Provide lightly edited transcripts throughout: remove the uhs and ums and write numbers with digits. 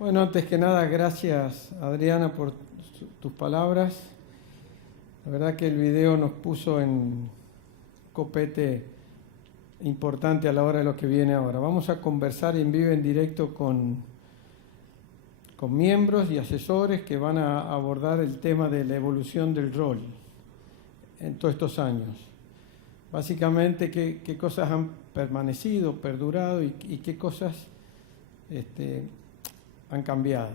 Bueno, antes que nada, gracias Adriana por tus palabras. La verdad que el video nos puso en copete importante a la hora de lo que viene ahora. Vamos a conversar en vivo, en directo con miembros y asesores que van a abordar el tema de la evolución del rol en todos estos años. Básicamente, qué cosas han permanecido, perdurado y qué cosas han cambiado.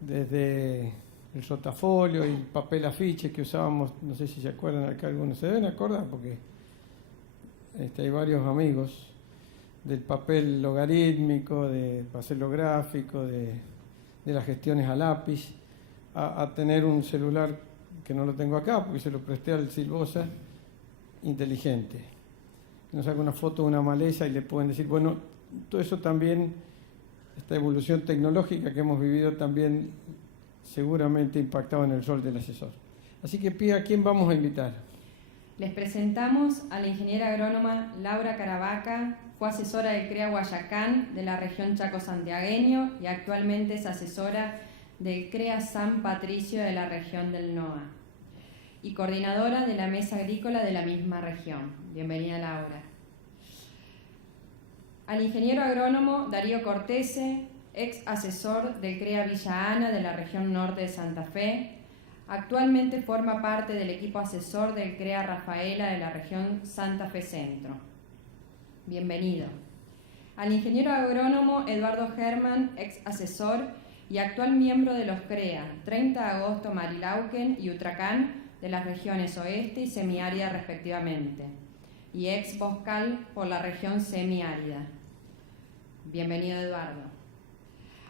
Desde el rotafolio y el papel afiche que usábamos, no sé si se acuerdan acá algunos, se deben acordar porque hay varios amigos, del papel logarítmico, de hacerlo gráfico, de las gestiones a lápiz, a tener un celular que no lo tengo acá porque se lo presté al Silvosa, inteligente. Nos saca una foto de una maleza y le pueden decir, bueno, todo eso también, esta evolución tecnológica que hemos vivido también seguramente impactado en el rol del asesor. Así que, Pía, ¿a quién vamos a invitar? Les presentamos a la ingeniera agrónoma Laura Caravaca. Fue asesora del CREA Guayacán de la región Chaco Santiagueño y actualmente es asesora del CREA San Patricio de la región del NOA y coordinadora de la mesa agrícola de la misma región. Bienvenida, Laura. Al ingeniero agrónomo Darío Cortese, ex asesor del CREA Villa Ana de la región norte de Santa Fe. Actualmente forma parte del equipo asesor del CREA Rafaela de la región Santa Fe Centro. Bienvenido. Al ingeniero agrónomo Eduardo Germán, ex asesor y actual miembro de los CREA 30 de agosto Marilauken y Utracán de las regiones oeste y semiárida respectivamente, y ex Boscal por la región semiárida. Bienvenido, Eduardo.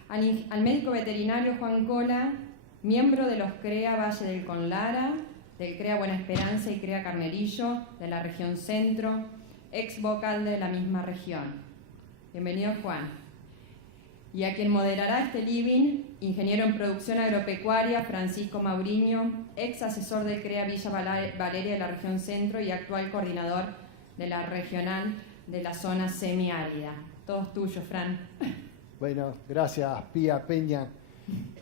Al médico veterinario Juan Cola, miembro de los CREA Valle del Conlara, del CREA Buena Esperanza y CREA Carnerillo de la región centro, ex vocal de la misma región. Bienvenido, Juan. Y a quien moderará este living, ingeniero en producción agropecuaria Francisco Mauriño, ex asesor del CREA Villa Valeria de la región centro y actual coordinador de la regional de la zona semiárida. Todos tuyos, Fran. Bueno, gracias, Pía, Peña.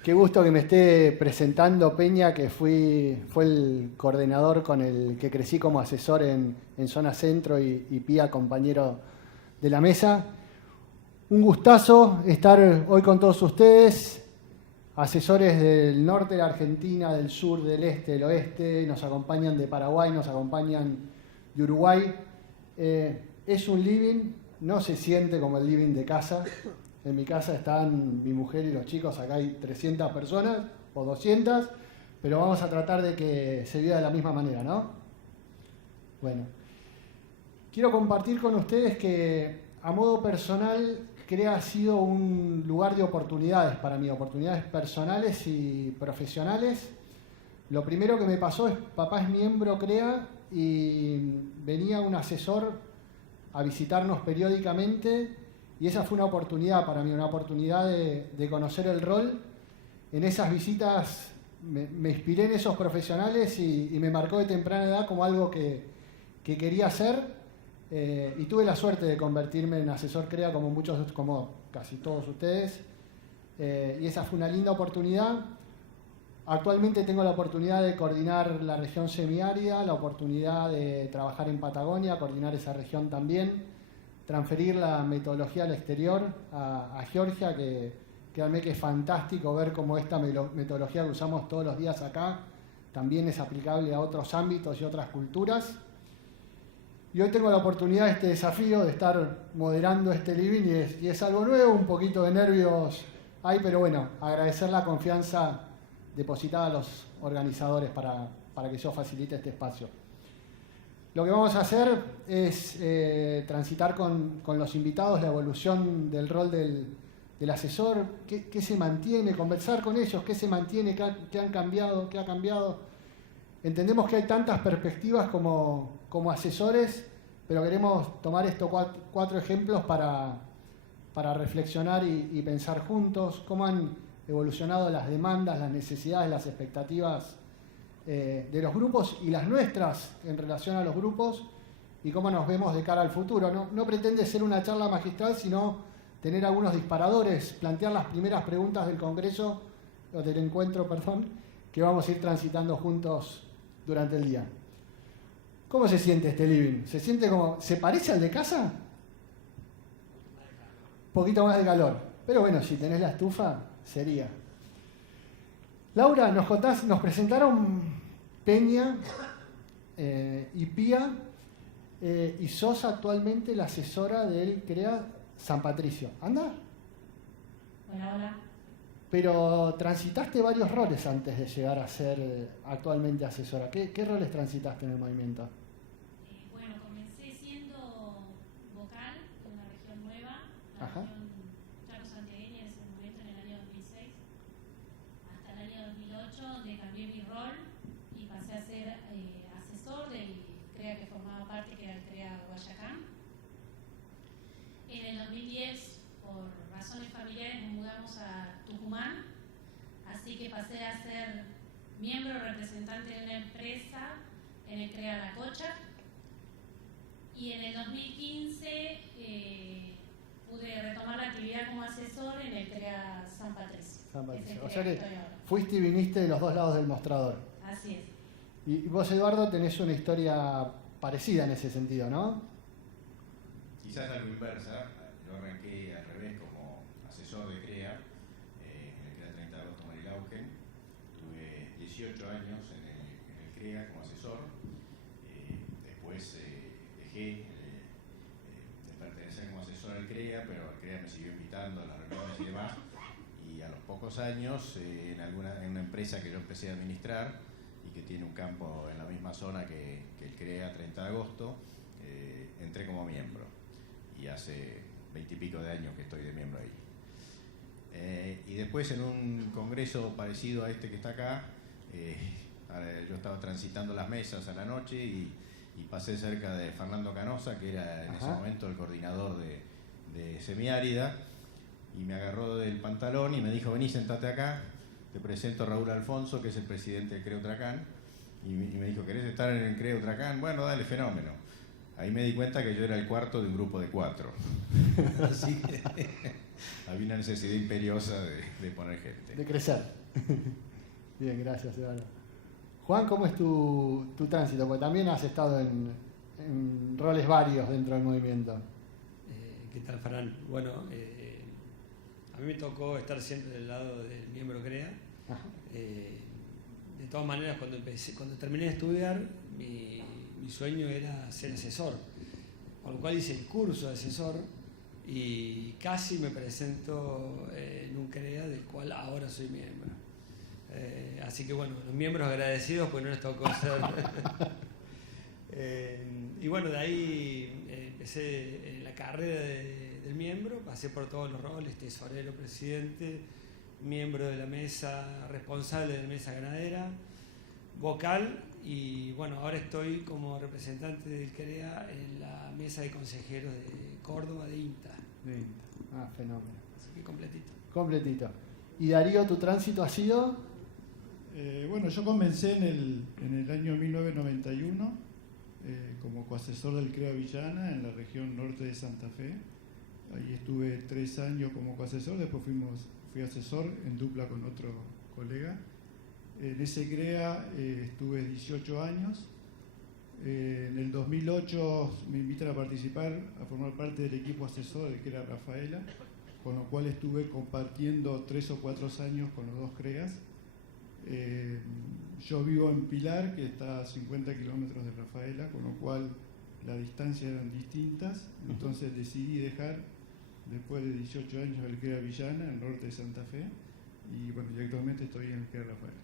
Qué gusto que me esté presentando Peña, que fue el coordinador con el que crecí como asesor en zona centro y Pía, compañero de la mesa. Un gustazo estar hoy con todos ustedes, asesores del norte de la Argentina, del sur, del este, del oeste, nos acompañan de Paraguay, nos acompañan de Uruguay. Es un living, no se siente como el living de casa. En mi casa están mi mujer y los chicos, acá hay 300 personas o 200, pero vamos a tratar de que se viva de la misma manera, ¿no? Bueno, quiero compartir con ustedes que a modo personal CREA ha sido un lugar de oportunidades para mí, oportunidades personales y profesionales. Lo primero que me pasó es, papá es miembro CREA y venía un asesor a visitarnos periódicamente y esa fue una oportunidad para mí, una oportunidad de conocer el rol. En esas visitas me inspiré en esos profesionales y me marcó de temprana edad como algo que quería hacer. Y tuve la suerte de convertirme en asesor CREA como casi todos ustedes, y esa fue una linda oportunidad. Actualmente tengo la oportunidad de coordinar la región semiárida, la oportunidad de trabajar en Patagonia, coordinar esa región también, transferir la metodología al exterior a Georgia, que créanme que es fantástico ver cómo esta metodología que usamos todos los días acá también es aplicable a otros ámbitos y otras culturas. Y hoy tengo la oportunidad, este desafío de estar moderando este living y es algo nuevo, un poquito de nervios hay, pero bueno, agradecer la confianza depositada a los organizadores para que yo facilite este espacio. Lo que vamos a hacer es transitar con los invitados la evolución del rol del asesor, qué se mantiene, conversar con ellos, qué se mantiene, qué han cambiado, qué ha cambiado. Entendemos que hay tantas perspectivas como asesores, pero queremos tomar estos cuatro ejemplos para reflexionar y pensar juntos cómo han evolucionado las demandas, las necesidades, las expectativas de los grupos y las nuestras en relación a los grupos y cómo nos vemos de cara al futuro. No pretende ser una charla magistral, sino tener algunos disparadores, plantear las primeras preguntas del Congreso, o del encuentro, perdón, que vamos a ir transitando juntos durante el día. ¿Cómo se siente este living? ¿Se siente como, se parece al de casa? Un poquito más de calor. Pero bueno, si tenés la estufa, sería. Laura, nos presentaron Peña y Pía, y sos actualmente la asesora del CREA San Patricio. ¿Anda? Hola, hola. Pero transitaste varios roles antes de llegar a ser actualmente asesora. ¿Qué roles transitaste en el movimiento? Bueno, comencé siendo vocal en una región nueva, la Ajá. región Chaco-Santiagueña en ese momento, en el año 2006, hasta el año 2008, donde cambié mi rol y pasé a ser asesor del CREA que formaba parte, que era el CREA Guayacán. En el 2010, por razones familiares, nos mudamos a Tucumán, así que pasé a ser miembro representante de una empresa en el CREA La Cocha, y en el 2015 pude retomar la actividad como asesor en el CREA San Patricio. San Patricio. Es el O sea CREA que estoy ahora. fuiste y viniste de los dos lados del mostrador. Así es. Y vos, Eduardo, tenés una historia parecida en ese sentido, ¿no? Quizás algo inversa. Yo arranqué al revés como asesor de CREA, en el CREA 30 de agosto Marilaugen. Tuve 18 años en el CREA como asesor. Después dejé de pertenecer como asesor al CREA, pero el CREA me siguió invitando a las reuniones y demás. Y a los pocos años, en una empresa que yo empecé a administrar y que tiene un campo en la misma zona que el CREA 30 de agosto, entré como miembro. Y hace 20 y pico de años que estoy de miembro ahí. Y después en un congreso parecido a este que está acá, yo estaba transitando las mesas a la noche y pasé cerca de Fernando Canosa, que era en ese momento el coordinador de Semiárida, y me agarró del pantalón y me dijo: vení, sentate acá, te presento a Raúl Alfonso, que es el presidente del CREA Utracán. Y me dijo: ¿querés estar en el CREA Utracán? Bueno, dale, fenómeno. Ahí me di cuenta que yo era el cuarto de un grupo de 4. Así que había una necesidad imperiosa de poner gente. De crecer. Bien, gracias, Eduardo. Juan, ¿cómo es tu tránsito? Porque también has estado en roles varios dentro del movimiento. ¿Qué tal, Farán? Bueno, a mí me tocó estar siempre del lado del miembro CREA. De todas maneras, cuando terminé de estudiar, mi sueño era ser asesor, por lo cual hice el curso de asesor y casi me presento en un CREA del cual ahora soy miembro. Así que bueno, los miembros agradecidos pues no les tocó ser. Y bueno, de ahí empecé la carrera del miembro, pasé por todos los roles: tesorero, presidente, miembro de la mesa, responsable de la mesa ganadera, vocal, y bueno, ahora estoy como representante del CREA en la mesa de consejeros de Córdoba de INTA. Fenómeno. Así que completito. Completito. Y Darío, ¿tu tránsito ha sido? Bueno, yo comencé en el año 1991 como coasesor del CREA Villana en la región norte de Santa Fe. Ahí estuve 3 años como coasesor, después fui asesor en dupla con otro colega. En ese CREA estuve 18 años. En el 2008 me invitan a participar, a formar parte del equipo asesor del CREA Rafaela, con lo cual estuve compartiendo 3 o 4 años con los dos CREAs. Yo vivo en Pilar, que está a 50 kilómetros de Rafaela, con lo cual las distancias eran distintas. Entonces decidí dejar, después de 18 años, el CREA Villana, en el norte de Santa Fe, y bueno, y actualmente estoy en el CREA Rafaela.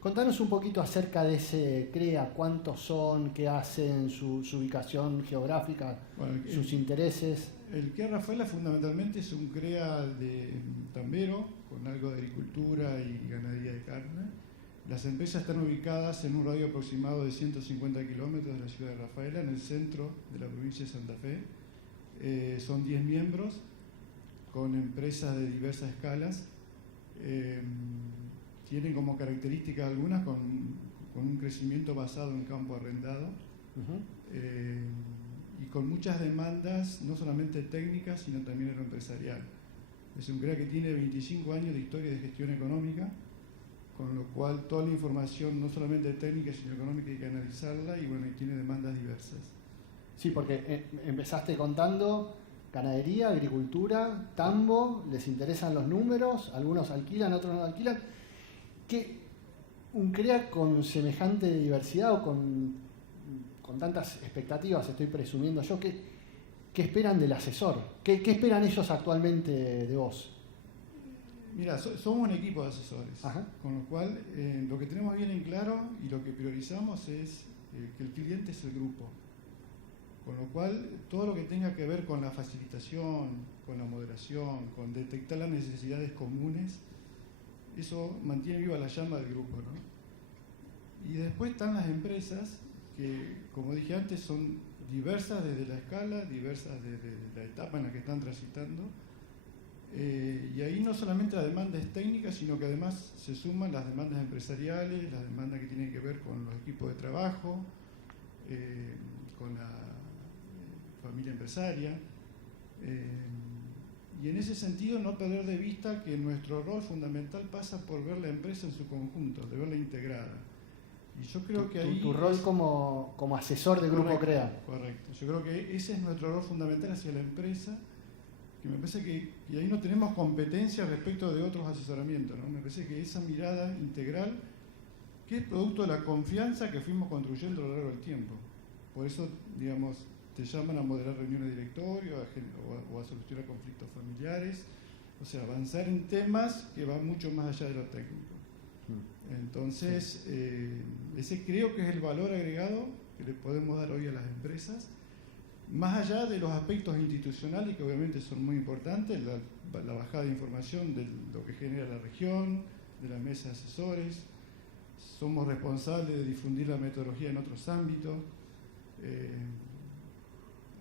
Contanos un poquito acerca de ese CREA, cuántos son, qué hacen, su ubicación geográfica, bueno, sus intereses. El CREA Rafaela fundamentalmente es un CREA de tambero, con algo de agricultura y ganadería de carne. Las empresas están ubicadas en un radio aproximado de 150 kilómetros de la ciudad de Rafaela, en el centro de la provincia de Santa Fe. Son 10 miembros, con empresas de diversas escalas. Tienen como características algunas con un crecimiento basado en campo arrendado. y con muchas demandas, no solamente técnicas, sino también en lo empresarial. Es un CREA que tiene 25 años de historia de gestión económica, con lo cual toda la información, no solamente técnica, sino económica, hay que analizarla y bueno, y tiene demandas diversas. Sí, porque empezaste contando ganadería, agricultura, tambo, les interesan los números, algunos alquilan, otros no alquilan. ¿Qué un CREA con semejante diversidad o con tantas expectativas, estoy presumiendo yo, ¿qué esperan del asesor? ¿Qué esperan ellos actualmente de vos? Mira, somos un equipo de asesores, Ajá. con lo cual lo que tenemos bien en claro y lo que priorizamos es que el cliente es el grupo. Con lo cual, todo lo que tenga que ver con la facilitación, con la moderación, con detectar las necesidades comunes, eso mantiene viva la llama del grupo, ¿no? Y después están las empresas que, como dije antes, son diversas desde la escala, diversas desde la etapa en la que están transitando. Y ahí no solamente la demanda es técnica, sino que además se suman las demandas empresariales, las demandas que tienen que ver con los equipos de trabajo, con la familia empresaria. Y en ese sentido no perder de vista que nuestro rol fundamental pasa por ver la empresa en su conjunto, de verla integrada. Y yo creo que ahí... Tu rol como asesor de Grupo CREA. Correcto. Yo creo que ese es nuestro rol fundamental hacia la empresa, que me parece que y ahí no tenemos competencia respecto de otros asesoramientos, ¿no? Me parece que esa mirada integral, que es producto de la confianza que fuimos construyendo a lo largo del tiempo. Por eso, digamos, te llaman a moderar reuniones de directorio o a solucionar conflictos familiares, o sea, avanzar en temas que van mucho más allá de lo técnico. Entonces, ese creo que es el valor agregado que le podemos dar hoy a las empresas, más allá de los aspectos institucionales que obviamente son muy importantes, la bajada de información de lo que genera la región, de la mesa de asesores, somos responsables de difundir la metodología en otros ámbitos.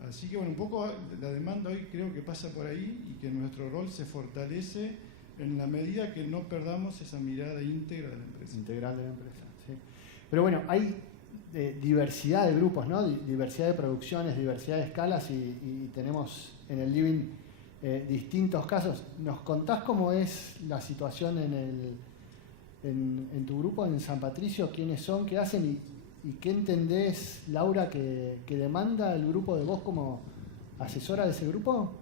Así que bueno, un poco la demanda hoy creo que pasa por ahí y que nuestro rol se fortalece en la medida que no perdamos esa mirada íntegra de la empresa. Integral de la empresa, sí. Pero bueno, hay diversidad de grupos, ¿no? Diversidad de producciones, diversidad de escalas y tenemos en el living distintos casos. ¿Nos contás cómo es la situación en tu grupo, en San Patricio? ¿Quiénes son? ¿Qué hacen? ¿Y qué entendés, Laura, que demanda el grupo de vos como asesora de ese grupo?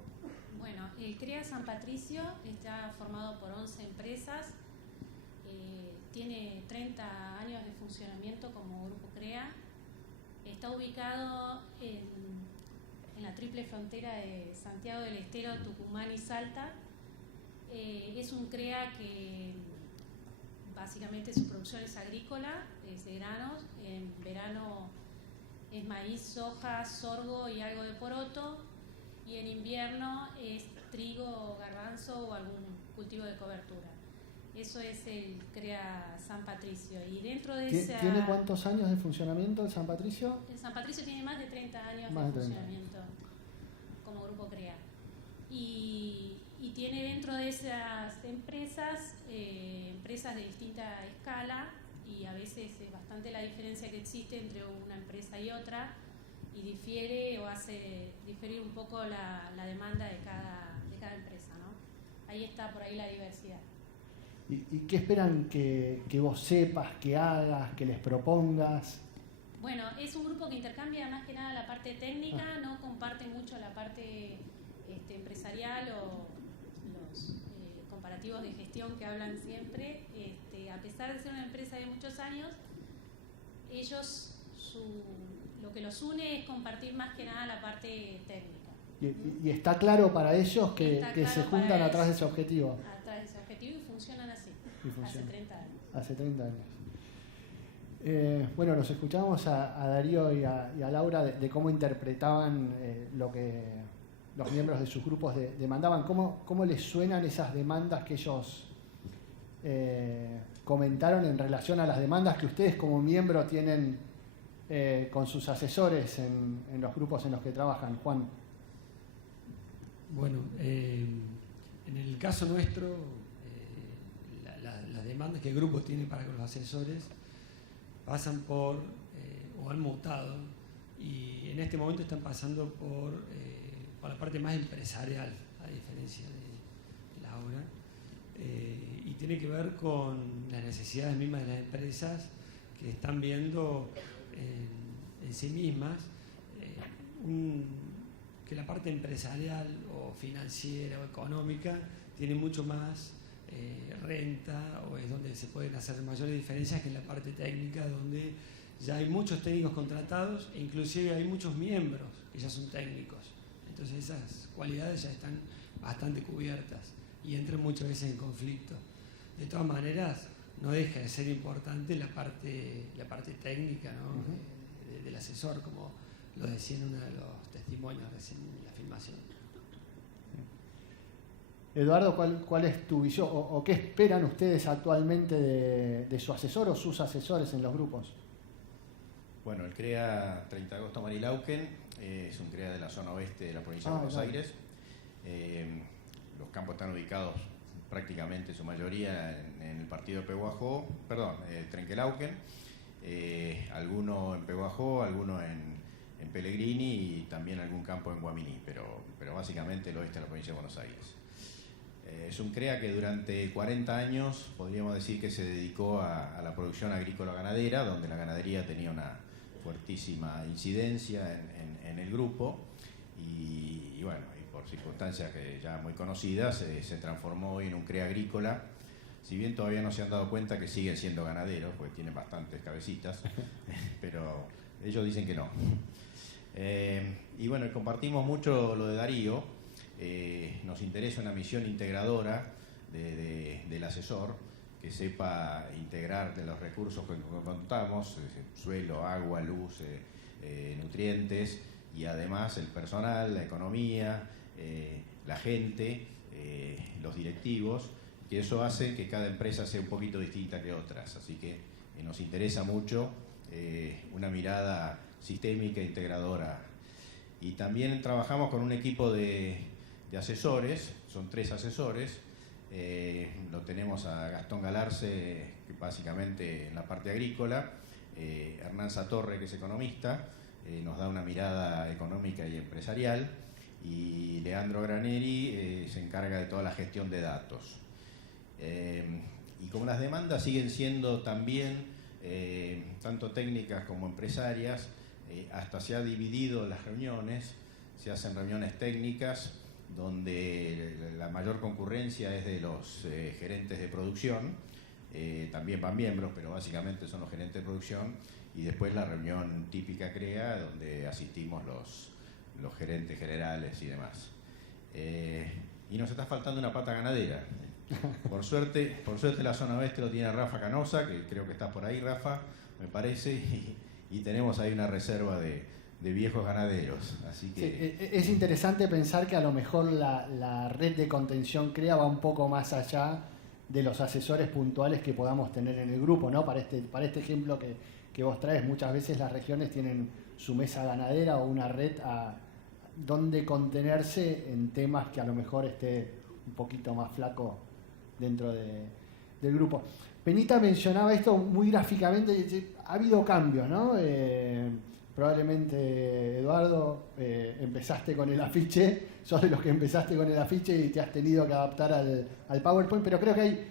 Bueno, el CREA San Patricio está formado por 11 empresas, tiene 30 años de funcionamiento como grupo CREA, está ubicado en la triple frontera de Santiago del Estero, Tucumán y Salta. Es un CREA que básicamente su producción es agrícola, es de granos, en verano es maíz, soja, sorgo y algo de poroto, y en invierno es trigo, garbanzo o algún cultivo de cobertura. Eso es el CREA San Patricio. Y dentro de esa... ¿Tiene cuántos años de funcionamiento el San Patricio? El San Patricio tiene más de 30 años más de 30. funcionamiento como grupo CREA. Y tiene dentro de esas empresas, empresas de distinta escala, y a veces es bastante la diferencia que existe entre una empresa y otra, y difiere o hace diferir un poco la demanda de cada empresa, ¿no? Ahí está por ahí la diversidad. ¿Y qué esperan que vos sepas, que hagas, que les propongas? Bueno, es un grupo que intercambia más que nada la parte técnica, no comparte mucho la parte empresarial o los comparativos de gestión que hablan siempre. A pesar de ser una empresa de muchos años, ellos lo que los une es compartir más que nada la parte técnica. ¿Y está claro para ellos que Claro se juntan para atrás de ellos, ese objetivo? Atrás de ese objetivo, y funcionan así, hace 30 años. Hace 30 años. Bueno, nos escuchábamos a Darío y a Laura de cómo interpretaban lo que los miembros de sus grupos demandaban. ¿Cómo les suenan esas demandas que ellos comentaron en relación a las demandas que ustedes como miembro tienen con sus asesores en los grupos en los que trabajan? Juan. Bueno, en el caso nuestro, las demandas que el grupo tiene para con los asesores pasan por, o han mutado y en este momento están pasando por la parte más empresarial, a diferencia de Laura, y tiene que ver con las necesidades mismas de las empresas que están viendo en sí mismas que la parte empresarial o financiera o económica tiene mucho más renta, o es donde se pueden hacer mayores diferencias que en la parte técnica, donde ya hay muchos técnicos contratados e inclusive hay muchos miembros que ya son técnicos. Entonces esas cualidades ya están bastante cubiertas y entran muchas veces en conflicto. De todas maneras, no deja de ser importante la parte técnica, ¿no? Del asesor, como lo decía en uno de los testimonios recién en la filmación. Eduardo, ¿cuál es tu visión o qué esperan ustedes actualmente de su asesor o sus asesores en los grupos? Bueno, el CREA 30 de agosto Marilauken es un CREA de la zona oeste de la provincia de Buenos Aires. Los campos están ubicados prácticamente, su mayoría, en el partido de Trenquelauken, alguno en Pehuajó, alguno en Pellegrini y también algún campo en Guaminí, pero básicamente el oeste de la provincia de Buenos Aires. Es un CREA que durante 40 años podríamos decir que se dedicó a la producción agrícola-ganadera, donde la ganadería tenía una fuertísima incidencia en el grupo y bueno, y por circunstancias que ya muy conocidas se transformó hoy en un CREA agrícola, si bien todavía no se han dado cuenta que siguen siendo ganaderos, porque tienen bastantes cabecitas, pero ellos dicen que no. Y bueno, compartimos mucho lo de Darío. Nos interesa una misión integradora del asesor, que sepa integrar de los recursos que contamos, suelo, agua, luz, nutrientes, y además el personal, la economía, la gente, los directivos, que eso hace que cada empresa sea un poquito distinta que otras. Así que nos interesa mucho una mirada sistémica e integradora. Y también trabajamos con un equipo de asesores, son 3 asesores. Lo tenemos a Gastón Galarce, que básicamente en la parte agrícola, Hernán Satorre, que es economista, nos da una mirada económica y empresarial, y Leandro Graneri se encarga de toda la gestión de datos. Y como las demandas siguen siendo también tanto técnicas como empresarias, hasta se ha dividido las reuniones, se hacen reuniones técnicas donde la mayor concurrencia es de los gerentes de producción, también van miembros, pero básicamente son los gerentes de producción, y después la reunión típica CREA, donde asistimos los gerentes generales y demás. Y nos está faltando una pata ganadera. Por suerte la zona oeste lo tiene Rafa Canosa, que creo que está por ahí, Rafa, me parece, y tenemos ahí una reserva de viejos ganaderos. Así que sí, es interesante pensar que a lo mejor la red de contención CREA va un poco más allá de los asesores puntuales que podamos tener en el grupo, ¿no? Para este ejemplo que vos traes, muchas veces las regiones tienen su mesa ganadera o una red a donde contenerse en temas que a lo mejor esté un poquito más flaco dentro del grupo. Penita mencionaba esto muy gráficamente, ha habido cambios, ¿no? Probablemente, Eduardo, empezaste con el afiche, sos de los que empezaste con el afiche y te has tenido que adaptar al PowerPoint, pero creo que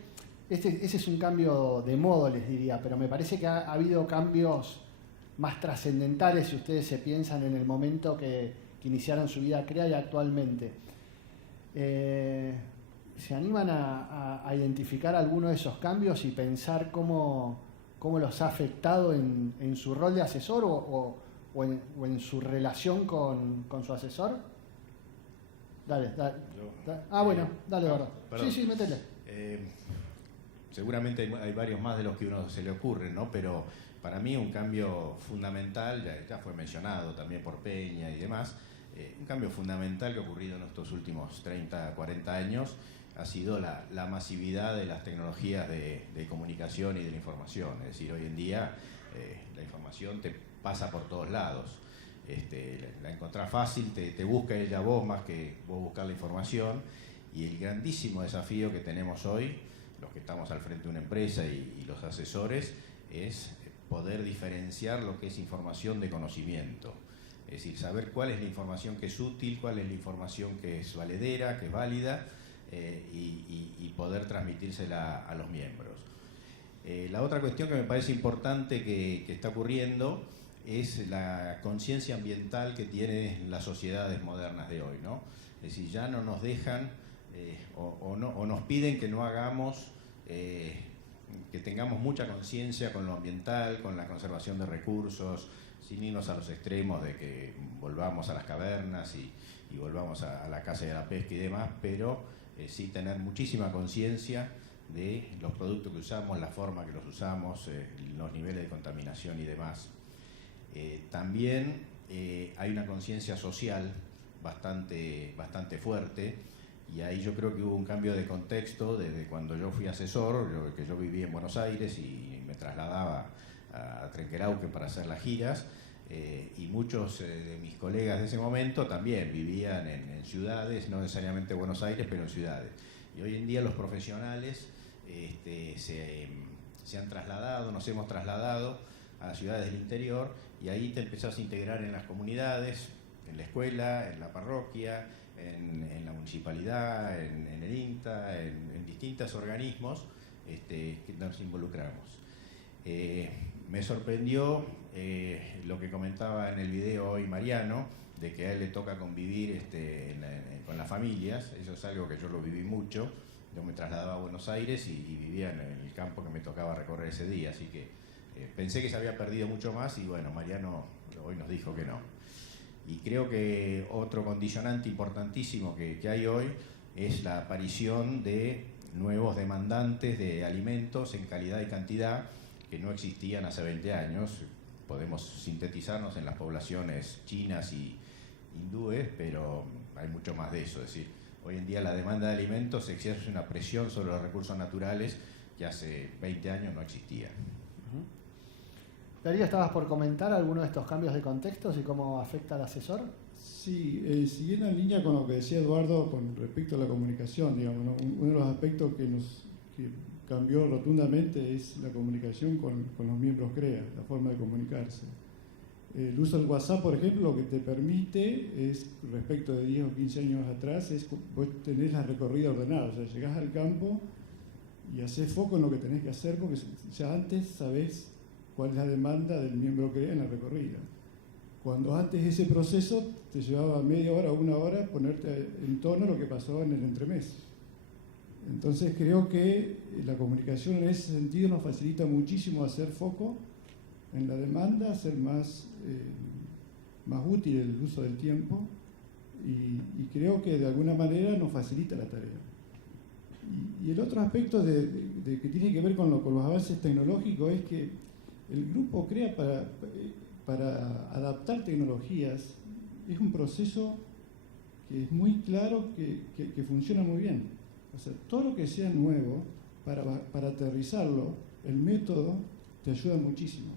ese es un cambio de modo, les diría, pero me parece que ha habido cambios más trascendentales si ustedes se piensan en el momento que iniciaron su vida CREA y actualmente. ¿Se animan a identificar alguno de esos cambios y pensar cómo los ha afectado en su rol de asesor o en su relación con su asesor? Dale. Bueno, dale, Eduardo. Sí, métele. Seguramente hay varios más de los que uno se le ocurre, ¿no? Pero para mí un cambio fundamental, ya fue mencionado también por Peña y demás, un cambio fundamental que ha ocurrido en estos últimos 30, 40 años ha sido la masividad de las tecnologías de comunicación y de la información. Es decir, hoy en día la información te pasa por todos lados. La encontrás fácil, te busca ella vos más que vos buscar la información, y el grandísimo desafío que tenemos hoy, los que estamos al frente de una empresa y los asesores, es poder diferenciar lo que es información de conocimiento. Es decir, saber cuál es la información que es útil, cuál es la información que es valedera, que es válida, y poder transmitírsela a los miembros. La otra cuestión que me parece importante que está ocurriendo es la conciencia ambiental que tienen las sociedades modernas de hoy, ¿no? Es decir, ya no nos dejan o nos piden que no hagamos, que tengamos mucha conciencia con lo ambiental, con la conservación de recursos, sin irnos a los extremos de que volvamos a las cavernas y volvamos a la caza y a la pesca y demás, pero sí tener muchísima conciencia de los productos que usamos, la forma que los usamos, los niveles de contaminación y demás. También hay una conciencia social bastante fuerte, y ahí yo creo que hubo un cambio de contexto desde cuando yo fui asesor, que yo vivía en Buenos Aires y me trasladaba a Trenquelauquen para hacer las giras, y muchos de mis colegas de ese momento también vivían en ciudades, no necesariamente Buenos Aires, pero en ciudades. Y hoy en día los profesionales se han trasladado, nos hemos trasladado a las ciudades del interior, y ahí te empezás a integrar en las comunidades, en la escuela, en la parroquia, en la municipalidad, en el INTA, en distintos organismos que nos involucramos. Me sorprendió lo que comentaba en el video hoy Mariano, de que a él le toca convivir con las familias. Eso es algo que yo lo viví mucho. Yo me trasladaba a Buenos Aires y vivía en el campo que me tocaba recorrer ese día, así que pensé que se había perdido mucho más, y bueno, Mariano hoy nos dijo que no. Y creo que otro condicionante importantísimo que hay hoy es la aparición de nuevos demandantes de alimentos en calidad y cantidad que no existían hace 20 años. Podemos sintetizarnos en las poblaciones chinas y hindúes, pero hay mucho más de eso. Es decir, hoy en día la demanda de alimentos ejerce una presión sobre los recursos naturales que hace 20 años no existía. Darío, ¿estabas por comentar alguno de estos cambios de contextos y cómo afecta al asesor? Sí, siguiendo en línea con lo que decía Eduardo con respecto a la comunicación, digamos, ¿no? Uno de los aspectos que cambió rotundamente es la comunicación con los miembros CREA, la forma de comunicarse. El uso del WhatsApp, por ejemplo, lo que te permite es, respecto de 10 o 15 años atrás, es vos tenés la recorrida ordenada, o sea, llegás al campo y haces foco en lo que tenés que hacer, porque ya antes sabés cuál es la demanda del miembro CREA en la recorrida. Cuando antes ese proceso te llevaba media hora o una hora ponerte en tono lo que pasó en el entremés. Entonces creo que la comunicación en ese sentido nos facilita muchísimo hacer foco en la demanda, hacer más útil el uso del tiempo, y creo que de alguna manera nos facilita la tarea. Y el otro aspecto que tiene que ver con los avances tecnológicos es que el grupo CREA para adaptar tecnologías es un proceso que es muy claro, que funciona muy bien. O sea, todo lo que sea nuevo, para aterrizarlo, el método te ayuda muchísimo.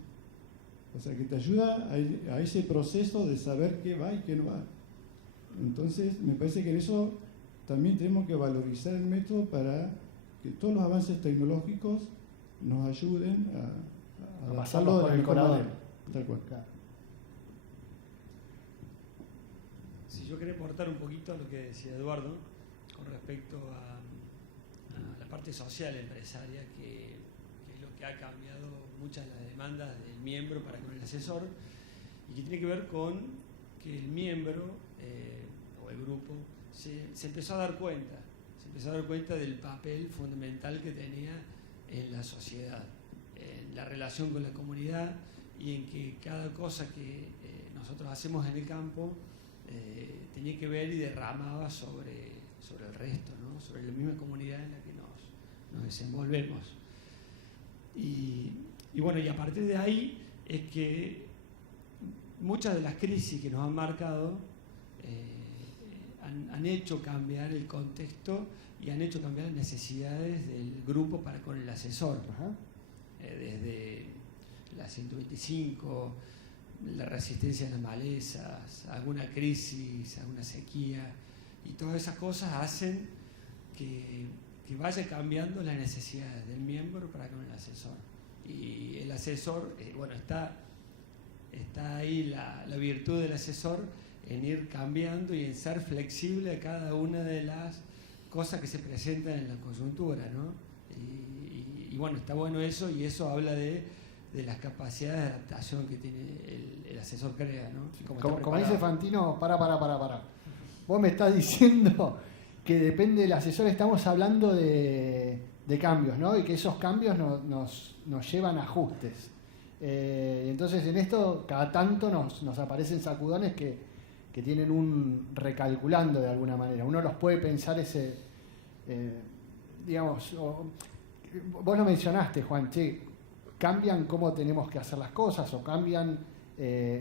O sea, que te ayuda a ese proceso de saber qué va y qué no va. Entonces, me parece que en eso también tenemos que valorizar el método para que todos los avances tecnológicos nos ayuden a pasarlo por el colador. Tal cual. Claro. Si yo quería aportar un poquito a lo que decía Eduardo con respecto a la parte social empresaria, que es lo que ha cambiado muchas de las demandas del miembro para con el asesor, y que tiene que ver con que el miembro o el grupo se empezó a dar cuenta del papel fundamental que tenía en la sociedad, en la relación con la comunidad, y en que cada cosa que nosotros hacemos en el campo tenía que ver y derramaba sobre el resto, ¿no? Sobre la misma comunidad en la que nos desenvolvemos. Y bueno, y a partir de ahí es que muchas de las crisis que nos han marcado han hecho cambiar el contexto y han hecho cambiar las necesidades del grupo para con el asesor. Desde la 125, la resistencia a las malezas, alguna crisis, alguna sequía, y todas esas cosas hacen que vaya cambiando las necesidades del miembro para con el asesor. Y el asesor, está está ahí la virtud del asesor en ir cambiando y en ser flexible a cada una de las cosas que se presentan en la coyuntura, ¿no? Y bueno, está bueno eso, y eso habla de las capacidades de adaptación que tiene el asesor CREA, ¿no? Como dice Fantino, para. Vos me estás diciendo que depende del asesor, estamos hablando de cambios, ¿no? Y que esos cambios nos llevan a ajustes. Entonces en esto cada tanto nos aparecen sacudones que tienen un recalculando de alguna manera. Uno los puede pensar digamos, vos lo mencionaste, Juan, cambian cómo tenemos que hacer las cosas o cambian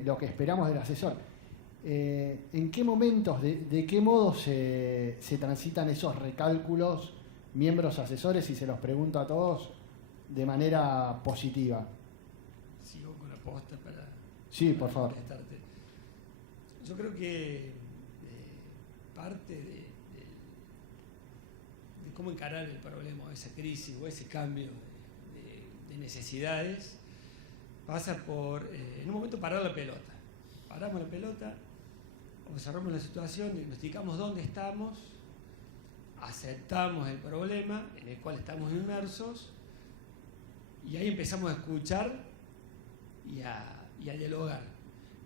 lo que esperamos del asesor. ¿En qué momentos, de qué modo se transitan esos recálculos miembros asesores, y se los pregunto a todos de manera positiva? Sigo con la posta para... Sí, por favor. Contestarte. Yo creo que parte de cómo encarar el problema, o esa crisis, o ese cambio de necesidades, pasa por, en un momento, parar la pelota. Paramos la pelota, observamos la situación, diagnosticamos dónde estamos, aceptamos el problema en el cual estamos inmersos, y ahí empezamos a escuchar y a dialogar.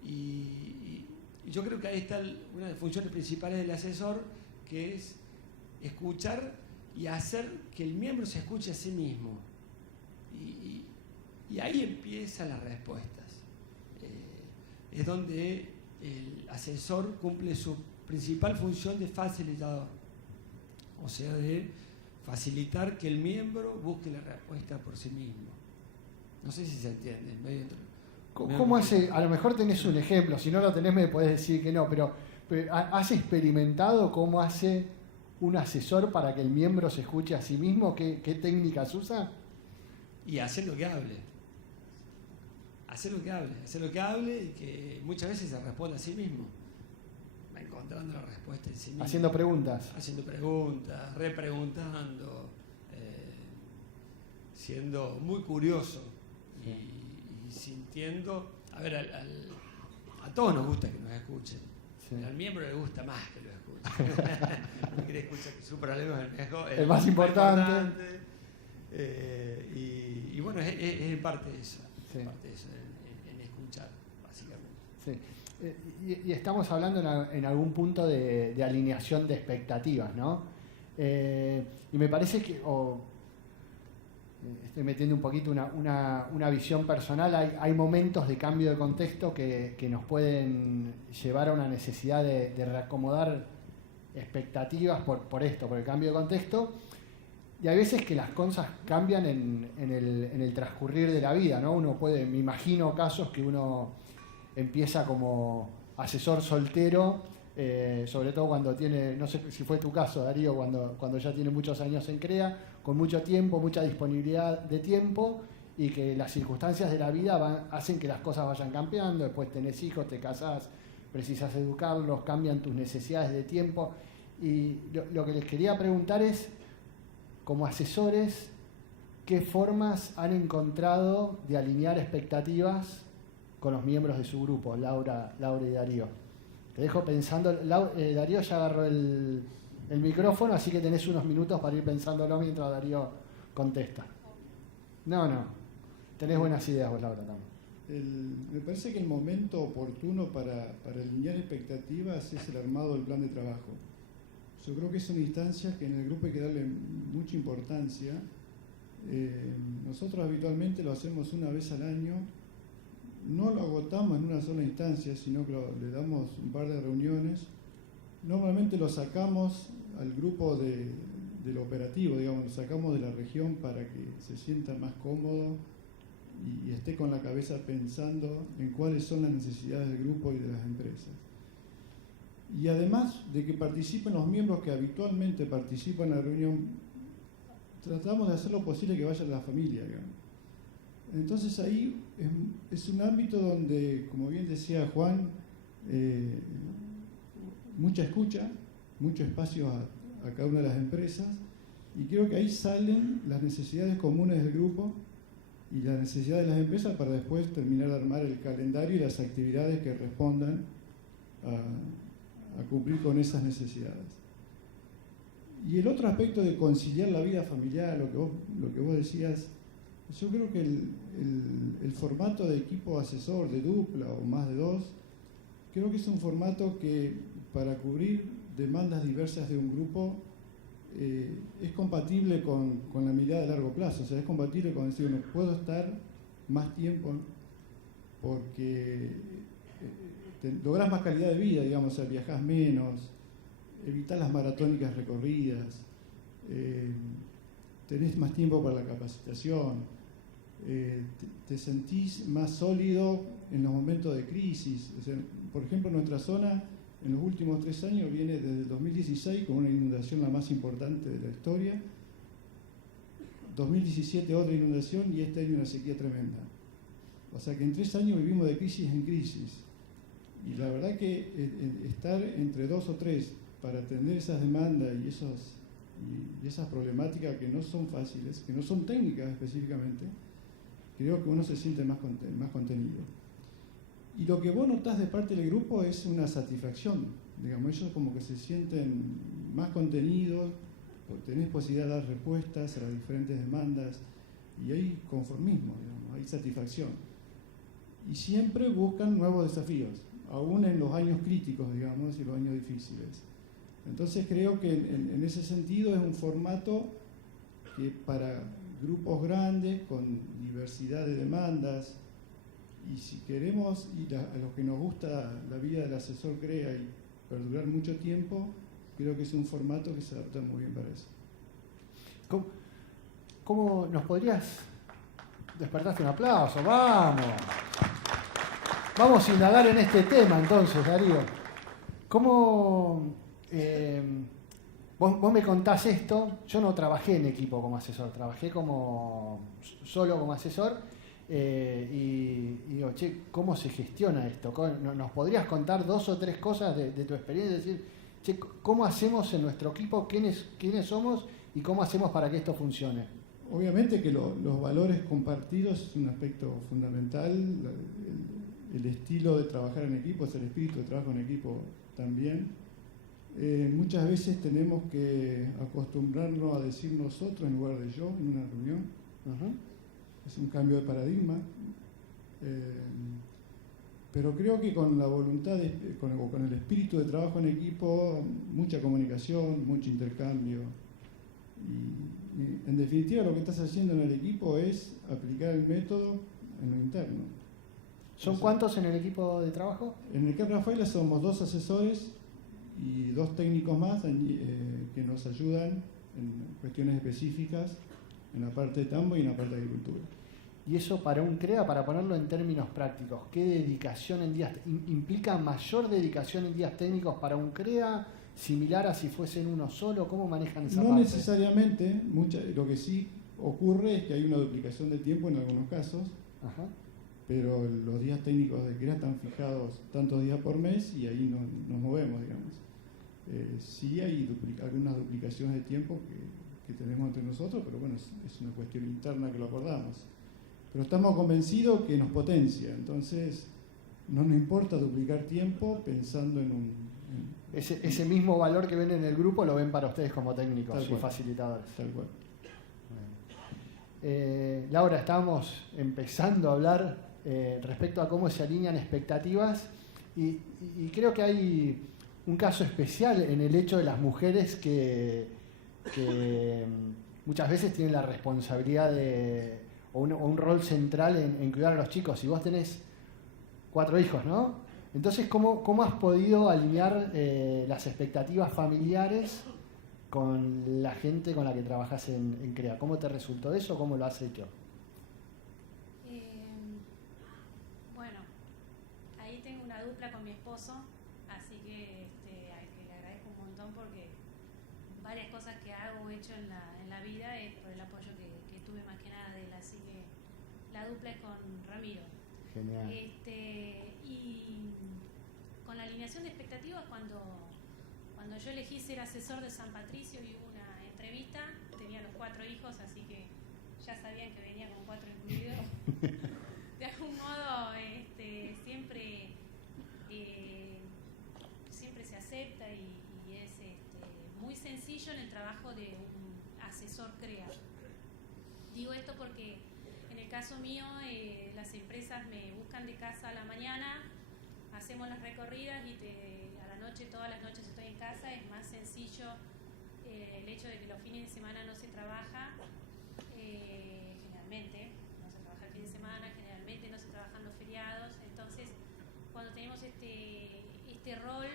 Y yo creo que ahí está una de las funciones principales del asesor, que es escuchar y hacer que el miembro se escuche a sí mismo. Y ahí empiezan las respuestas. Es donde el asesor cumple su principal función de facilitador, o sea, de facilitar que el miembro busque la respuesta por sí mismo. No sé si se entiende. ¿Cómo hace? A lo mejor tenés un ejemplo, si no lo tenés me podés decir que no, pero ¿has experimentado cómo hace un asesor para que el miembro se escuche a sí mismo? ¿Qué técnicas usa? Y hacer lo que hable. Hacer lo que hable y que muchas veces se responde a sí mismo. Va encontrando la respuesta en sí mismo. Haciendo preguntas, repreguntando, siendo muy curioso y sintiendo. A ver, a todos nos gusta que nos escuchen. Sí. Pero al miembro le gusta más que lo escuchen. No quiere escuchar que su problema es el más importante. Y bueno, es en parte eso. Sí. Parte de eso, en escuchar, básicamente. Sí. Y estamos hablando en algún punto de alineación de expectativas, ¿no? Y me parece que, estoy metiendo un poquito una visión personal, hay momentos de cambio de contexto que nos pueden llevar a una necesidad de reacomodar expectativas por el cambio de contexto. Y hay veces que las cosas cambian en el transcurrir de la vida, ¿no? Me imagino casos que uno empieza como asesor soltero, sobre todo cuando tiene, no sé si fue tu caso, Darío, cuando ya tiene muchos años en CREA, con mucho tiempo, mucha disponibilidad de tiempo, y que las circunstancias de la vida hacen que las cosas vayan cambiando. Después tenés hijos, te casás, precisas educarlos, cambian tus necesidades de tiempo. Y lo que les quería preguntar es, como asesores, ¿qué formas han encontrado de alinear expectativas con los miembros de su grupo, Laura y Darío? Te dejo pensando. Darío ya agarró el micrófono, así que tenés unos minutos para ir pensándolo mientras Darío contesta. No, tenés buenas ideas vos, Laura, también. Me parece que el momento oportuno para alinear expectativas es el armado del plan de trabajo. Yo creo que es una instancia que en el grupo hay que darle mucha importancia. Nosotros habitualmente lo hacemos una vez al año. No lo agotamos en una sola instancia, sino que le damos un par de reuniones. Normalmente lo sacamos al grupo del operativo, digamos, lo sacamos de la región para que se sienta más cómodo y esté con la cabeza pensando en cuáles son las necesidades del grupo y de las empresas. Y además de que participen los miembros que habitualmente participan en la reunión, tratamos de hacer lo posible que vayan a la familia, digamos. Entonces ahí es un ámbito donde, como bien decía Juan, mucha escucha, mucho espacio a cada una de las empresas, y creo que ahí salen las necesidades comunes del grupo y las necesidades de las empresas para después terminar de armar el calendario y las actividades que respondan a cumplir con esas necesidades. Y el otro aspecto de conciliar la vida familiar, lo que vos decías, yo creo que el formato de equipo asesor, de dupla o más de dos, creo que es un formato que para cubrir demandas diversas de un grupo es compatible con la mirada a largo plazo. O sea, es compatible con decir, bueno, puedo estar más tiempo porque lográs más calidad de vida, digamos, o sea, viajás menos, evitás las maratónicas recorridas, tenés más tiempo para la capacitación, te sentís más sólido en los momentos de crisis. O sea, por ejemplo, nuestra zona en los últimos 3 años viene desde el 2016 con una inundación la más importante de la historia, 2017 otra inundación y este año una sequía tremenda. O sea que en 3 años vivimos de crisis en crisis. Y la verdad que estar entre 2 o 3 para atender esas demandas y esas problemáticas que no son fáciles, que no son técnicas específicamente, creo que uno se siente más contenido. Y lo que vos notás de parte del grupo es una satisfacción. Digamos, ellos como que se sienten más contenidos, tenés posibilidad de dar respuestas a las diferentes demandas y hay conformismo, digamos, hay satisfacción. Y siempre buscan nuevos desafíos, aún en los años críticos, digamos, y los años difíciles. Entonces creo que en ese sentido es un formato que para grupos grandes, con diversidad de demandas, y si queremos, y a los que nos gusta la vida del asesor CREA y perdurar mucho tiempo, creo que es un formato que se adapta muy bien para eso. ¿Cómo nos podrías despertarte un aplauso? ¡Vamos! Vamos a indagar en este tema entonces, Darío. ¿Cómo vos me contás esto? Yo no trabajé en equipo como asesor, trabajé solo como asesor. Y digo, che, ¿cómo se gestiona esto? ¿Nos podrías contar 2 o 3 cosas de tu experiencia? Es decir, che, ¿cómo hacemos en nuestro equipo? ¿Quiénes somos? ¿Y cómo hacemos para que esto funcione? Obviamente que los valores compartidos es un aspecto fundamental. El estilo de trabajar en equipo es el espíritu de trabajo en equipo también. Muchas veces tenemos que acostumbrarnos a decir nosotros en lugar de yo en una reunión. Uh-huh. Es un cambio de paradigma, pero creo que con la voluntad, con el espíritu de trabajo en equipo, mucha comunicación, mucho intercambio. Y en definitiva lo que estás haciendo en el equipo es aplicar el método en lo interno. ¿Son cuántos en el equipo de trabajo? En el CAP Rafaela somos 2 asesores y 2 técnicos más que nos ayudan en cuestiones específicas en la parte de tambo y en la parte de agricultura. Y eso para un CREA, para ponerlo en términos prácticos, ¿qué dedicación en días implica mayor dedicación en días técnicos para un CREA, similar a si fuesen uno solo? ¿Cómo manejan esa parte? No necesariamente, lo que sí ocurre es que hay una duplicación de tiempo en algunos casos. Ajá. Pero los días técnicos de CREA están fijados tantos días por mes y ahí nos movemos, digamos. Sí hay algunas duplicaciones de tiempo que tenemos entre nosotros, pero bueno, es una cuestión interna que lo acordamos. Pero estamos convencidos que nos potencia, entonces no nos importa duplicar tiempo pensando en ese mismo valor que ven en el grupo lo ven para ustedes como técnicos y facilitadores. Tal cual. Laura, estábamos empezando a hablar respecto a cómo se alinean expectativas y creo que hay un caso especial en el hecho de las mujeres que muchas veces tienen la responsabilidad o un rol central en cuidar a los chicos. Y vos tenés 4 hijos, ¿no? Entonces, ¿cómo has podido alinear las expectativas familiares con la gente con la que trabajas en CREA? ¿Cómo te resultó eso? ¿Cómo lo has hecho? Bueno, ahí tengo una dupla con mi esposo, así que al que le agradezco un montón porque varias cosas que hago o he hecho en la vida es por el apoyo que tuve más que nada de él, así que la dupla es con Ramiro. Genial. Y con la alineación de expectativas, cuando yo elegí ser asesor de San Patricio y hubo una entrevista, tenía los 4 hijos, así que ya sabían que venía con 4 incluidos. sencillo en el trabajo de un asesor CREA. Digo esto porque en el caso mío las empresas me buscan de casa a la mañana, hacemos las recorridas y a la noche, todas las noches estoy en casa. Es más sencillo el hecho de que los fines de semana no se trabaja, generalmente no se trabaja el fin de semana, generalmente no se trabajan los feriados. Entonces, cuando tenemos este rol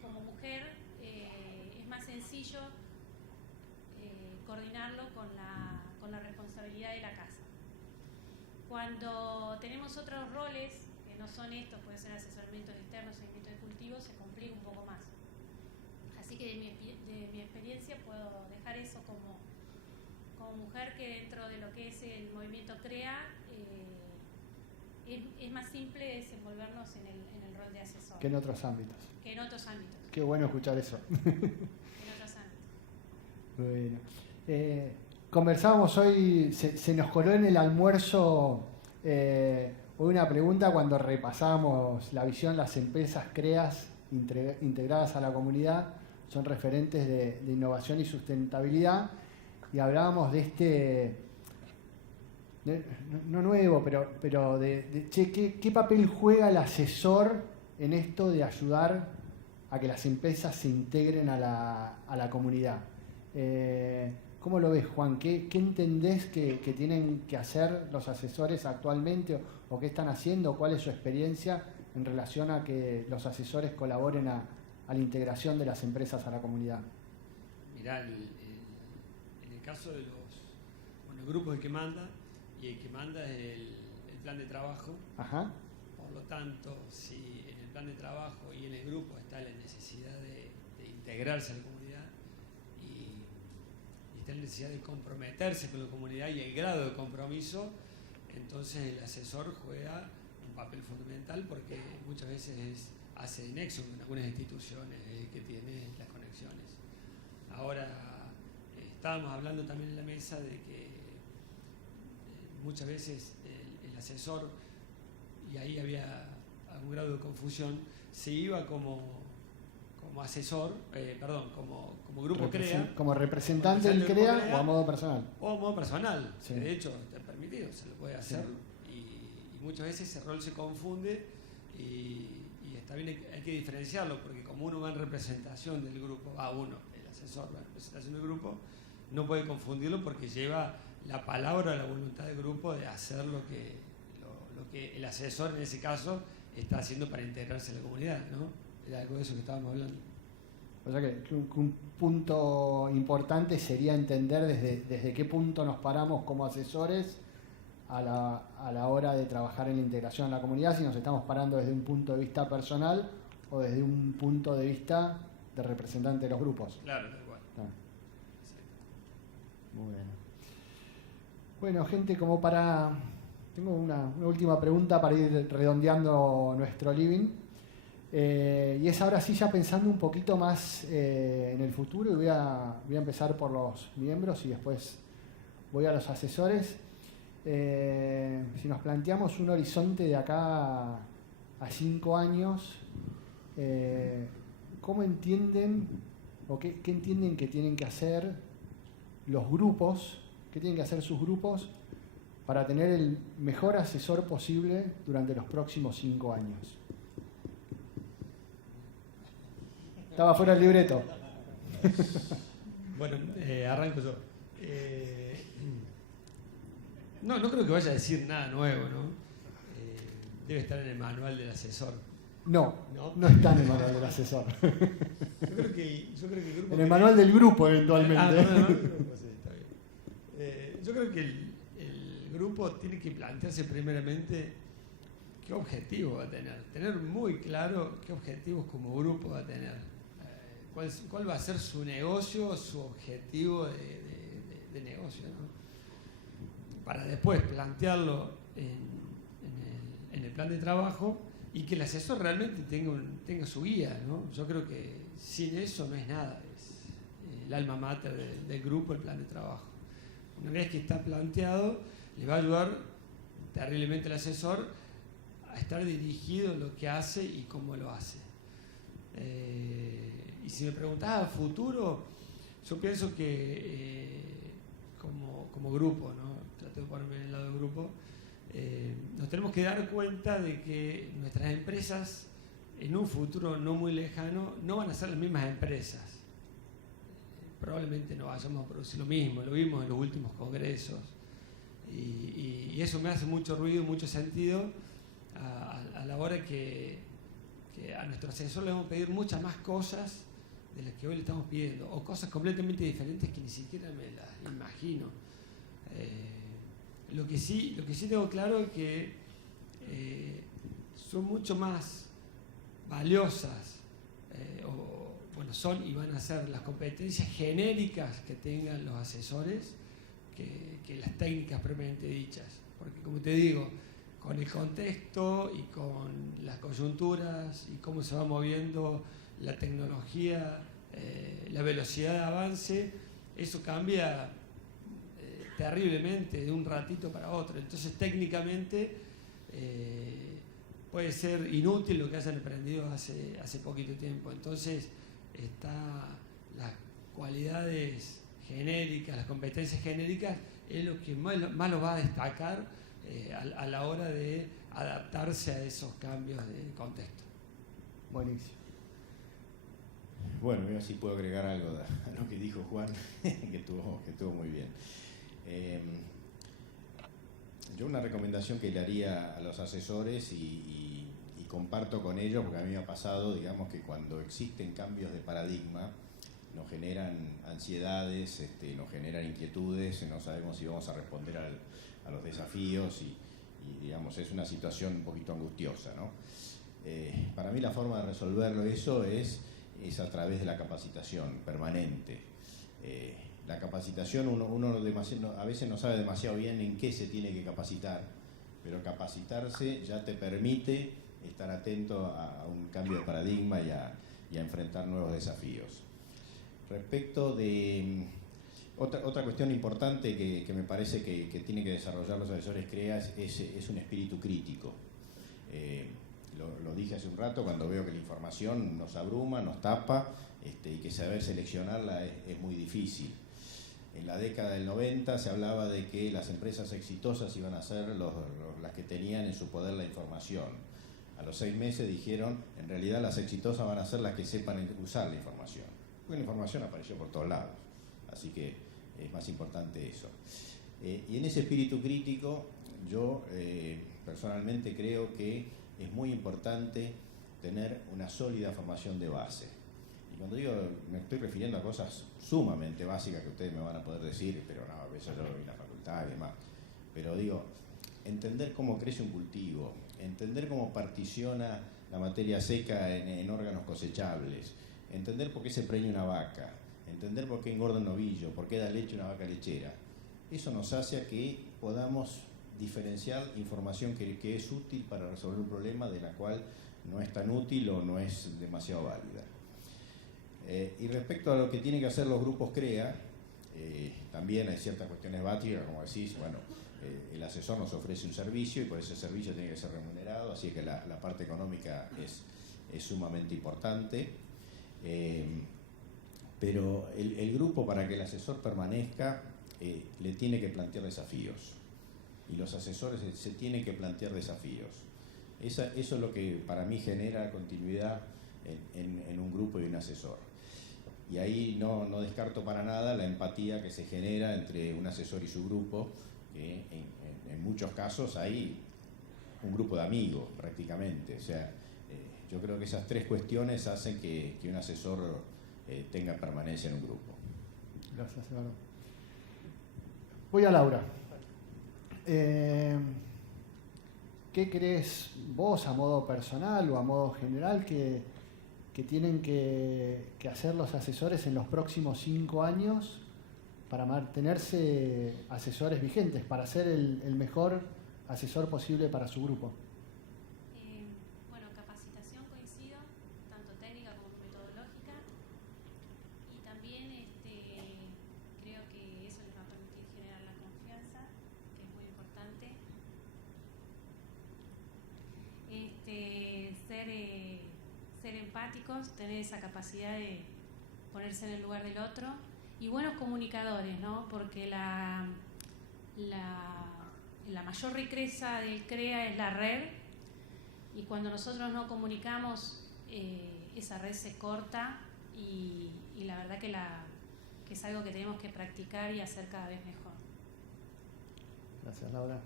como mujer, es más sencillo coordinarlo con la responsabilidad de la casa. Cuando tenemos otros roles que no son estos, pueden ser asesoramientos externos, seguimiento de cultivos, se complica un poco más. Así que de mi experiencia puedo dejar eso como mujer, que dentro de lo que es el movimiento CREA es más simple desenvolvernos en el rol de asesor. Que en otros ámbitos. Que en otros ámbitos. Qué bueno escuchar eso. En otros ámbitos. Bueno. Conversábamos hoy, se nos coló en el almuerzo hoy una pregunta cuando repasábamos la visión. Las empresas CREAS integradas a la comunidad son referentes de innovación y sustentabilidad, y hablábamos de no nuevo, pero ¿qué papel juega el asesor en esto de ayudar a que las empresas se integren a la comunidad? ¿Cómo lo ves, Juan? ¿Qué entendés que tienen que hacer los asesores actualmente o qué están haciendo? ¿Cuál es su experiencia en relación a que los asesores colaboren a la integración de las empresas a la comunidad? Mirá, en el caso de el grupo es el que manda, y el que manda es el plan de trabajo. Ajá. Por lo tanto, si en el plan de trabajo y en el grupo está la necesidad de integrarse a la comunidad y está la necesidad de comprometerse con la comunidad y el grado de compromiso, entonces el asesor juega un papel fundamental, porque muchas veces hace nexo con algunas instituciones que tiene las conexiones. Ahora, estábamos hablando también en la mesa de que muchas veces el asesor, y ahí había algún grado de confusión, se iba como asesor, como grupo CREA. Como representante del CREA o a modo personal. O a modo personal, sí. De hecho está permitido, se lo puede hacer, sí. Y muchas veces ese rol se confunde y está bien, hay que diferenciarlo, porque como uno va en representación del grupo, el asesor va en representación del grupo, no puede confundirlo, porque lleva la palabra, la voluntad del grupo de hacer lo que el asesor en ese caso está haciendo para integrarse a la comunidad, ¿no? Era algo de eso que estábamos hablando. O sea que un punto importante sería entender desde qué punto nos paramos como asesores a la hora de trabajar en la integración en la comunidad, si nos estamos parando desde un punto de vista personal o desde un punto de vista de representante de los grupos. Claro, igual. Muy bien. Bueno, gente, tengo una última pregunta para ir redondeando nuestro living. Y es ahora sí ya pensando un poquito más en el futuro, y voy a empezar por los miembros y después voy a los asesores. Si nos planteamos un horizonte de acá a 5 años, ¿cómo entienden o qué entienden que tienen que hacer los grupos, qué tienen que hacer sus grupos para tener el mejor asesor posible durante los próximos 5 años? Estaba fuera el libreto. Bueno, arranco yo. No creo que vaya a decir nada nuevo, ¿no? Debe estar en el manual del asesor. No está en el manual del asesor. Yo creo que el grupo... En el manual del grupo, eventualmente. No, del grupo, sí, está bien. Yo creo que el grupo tiene que plantearse primeramente qué objetivo va a tener. Tener muy claro qué objetivos como grupo va a tener. ¿Cuál va a ser su negocio, su objetivo de negocio, ¿no? Para después plantearlo en el plan de trabajo y que el asesor realmente tenga su guía, ¿no? Yo creo que sin eso no es nada, es el alma mater del grupo, el plan de trabajo. Una vez que está planteado, le va a ayudar terriblemente al asesor a estar dirigido en lo que hace y cómo lo hace. Y si me preguntás a futuro, Yo pienso que como grupo, ¿no? Trato de ponerme en el lado del grupo, nos tenemos que dar cuenta de que nuestras empresas en un futuro no muy lejano no van a ser las mismas empresas. Probablemente no vayamos a producir lo mismo, lo vimos en los últimos congresos y eso me hace mucho ruido, mucho sentido a la hora que a nuestro asesor le vamos a pedir muchas más cosas de las que hoy le estamos pidiendo, o cosas completamente diferentes que ni siquiera me las imagino. Lo que sí tengo claro es que son mucho más valiosas, son y van a ser las competencias genéricas que tengan los asesores que las técnicas propiamente dichas. Porque, como te digo, con el contexto y con las coyunturas y cómo se va moviendo la tecnología, la velocidad de avance, eso cambia terriblemente de un ratito para otro. Entonces, técnicamente puede ser inútil lo que hayan aprendido hace poquito tiempo. Entonces, las cualidades genéricas, las competencias genéricas, es lo que más lo va a destacar a la hora de adaptarse a esos cambios de contexto. Buenísimo. Bueno, yo sí puedo agregar algo a lo que dijo Juan, que estuvo muy bien. Yo una recomendación que le haría a los asesores y comparto con ellos, porque a mí me ha pasado, digamos, que cuando existen cambios de paradigma, nos generan ansiedades, nos generan inquietudes, no sabemos si vamos a responder a los desafíos y digamos, es una situación un poquito angustiosa, ¿no? Para mí la forma de resolverlo eso es a través de la capacitación permanente. La capacitación, uno a veces no sabe demasiado bien en qué se tiene que capacitar, pero capacitarse ya te permite estar atento a un cambio de paradigma y a enfrentar nuevos desafíos. Respecto de otra cuestión importante que me parece que tienen que desarrollar los asesores CREA es un espíritu crítico. Lo dije hace un rato, cuando veo que la información nos abruma, nos tapa, y que saber seleccionarla es muy difícil. En la década del 90 se hablaba de que las empresas exitosas iban a ser las que tenían en su poder la información. A los 6 meses dijeron, en realidad las exitosas van a ser las que sepan usar la información. Porque la información apareció por todos lados, así que es más importante eso. Y en ese espíritu crítico, yo personalmente creo que es muy importante tener una sólida formación de base. Y cuando digo, me estoy refiriendo a cosas sumamente básicas que ustedes me van a poder decir, pero no, eso yo lo vi en la facultad y demás. Pero digo, entender cómo crece un cultivo, entender cómo particiona la materia seca en órganos cosechables, entender por qué se preña una vaca, entender por qué engorda un novillo, por qué da leche una vaca lechera. Eso nos hace a que podamos diferenciar información que es útil para resolver un problema de la cual no es tan útil o no es demasiado válida. Y respecto a lo que tienen que hacer los grupos CREA, también hay ciertas cuestiones básicas, como decís, bueno, el asesor nos ofrece un servicio y por ese servicio tiene que ser remunerado, así que la parte económica es sumamente importante. Pero el grupo, para que el asesor permanezca, le tiene que plantear desafíos. Y los asesores se tienen que plantear desafíos. Eso es lo que para mí genera continuidad en un grupo y un asesor. Y ahí no descarto para nada la empatía que se genera entre un asesor y su grupo. En muchos casos hay un grupo de amigos prácticamente. O sea, yo creo que esas 3 cuestiones hacen que un asesor tenga permanencia en un grupo. Gracias, Eduardo. Voy a Laura. ¿Qué crees vos, a modo personal o a modo general, que tienen que hacer los asesores en los próximos 5 años para mantenerse asesores vigentes, para ser el mejor asesor posible para su grupo? Bueno, capacitación coincido, tanto técnica como metodológica, y también creo que eso les va a permitir generar la confianza, que es muy importante. Ser empáticos, tener esa capacidad de ponerse en el lugar del otro y buenos comunicadores, ¿no? Porque la mayor riqueza del CREA es la red, y cuando nosotros no comunicamos, esa red se corta, y la verdad que es algo que tenemos que practicar y hacer cada vez mejor. Gracias, Laura.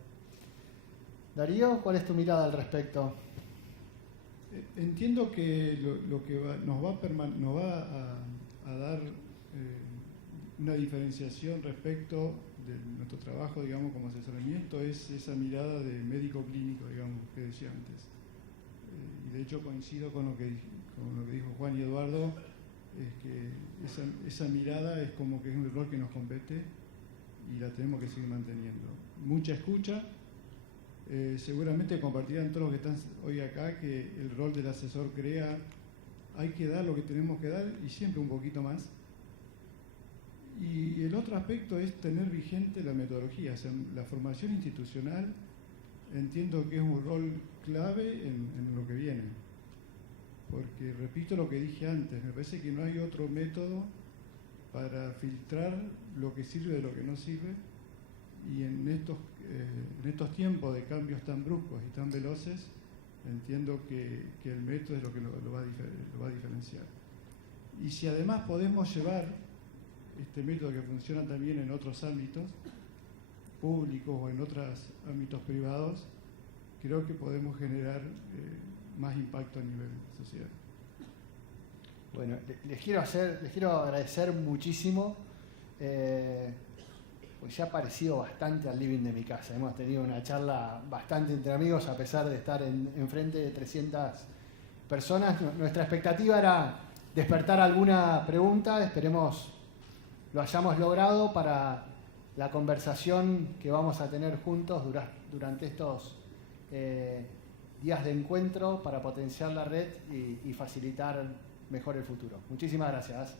Darío, ¿cuál es tu mirada al respecto? Entiendo que lo que nos va a dar una diferenciación respecto de nuestro trabajo, digamos, como asesoramiento, es esa mirada de médico clínico, digamos, que decía antes. Y de hecho coincido con lo que dijo Juan y Eduardo, es que esa mirada es como que es un rol que nos compete y la tenemos que seguir manteniendo. Mucha escucha. Seguramente compartirán todos los que están hoy acá que el rol del asesor CREA hay que dar lo que tenemos que dar y siempre un poquito más. Y el otro aspecto es tener vigente la metodología, o sea, la formación institucional. Entiendo que es un rol clave en lo que viene, porque repito lo que dije antes, me parece que no hay otro método para filtrar lo que sirve de lo que no sirve, y en estos tiempos de cambios tan bruscos y tan veloces, entiendo que el método es lo que lo va a diferenciar. Y si además podemos llevar este método que funciona también en otros ámbitos públicos o en otros ámbitos privados, creo que podemos generar más impacto a nivel social. Bueno, les quiero agradecer muchísimo, pues ya ha parecido bastante al living de mi casa. Hemos tenido una charla bastante entre amigos, a pesar de estar enfrente de 300 personas. Nuestra expectativa era despertar alguna pregunta, esperemos lo hayamos logrado para la conversación que vamos a tener juntos durante estos días de encuentro para potenciar la red y facilitar mejor el futuro. Muchísimas gracias.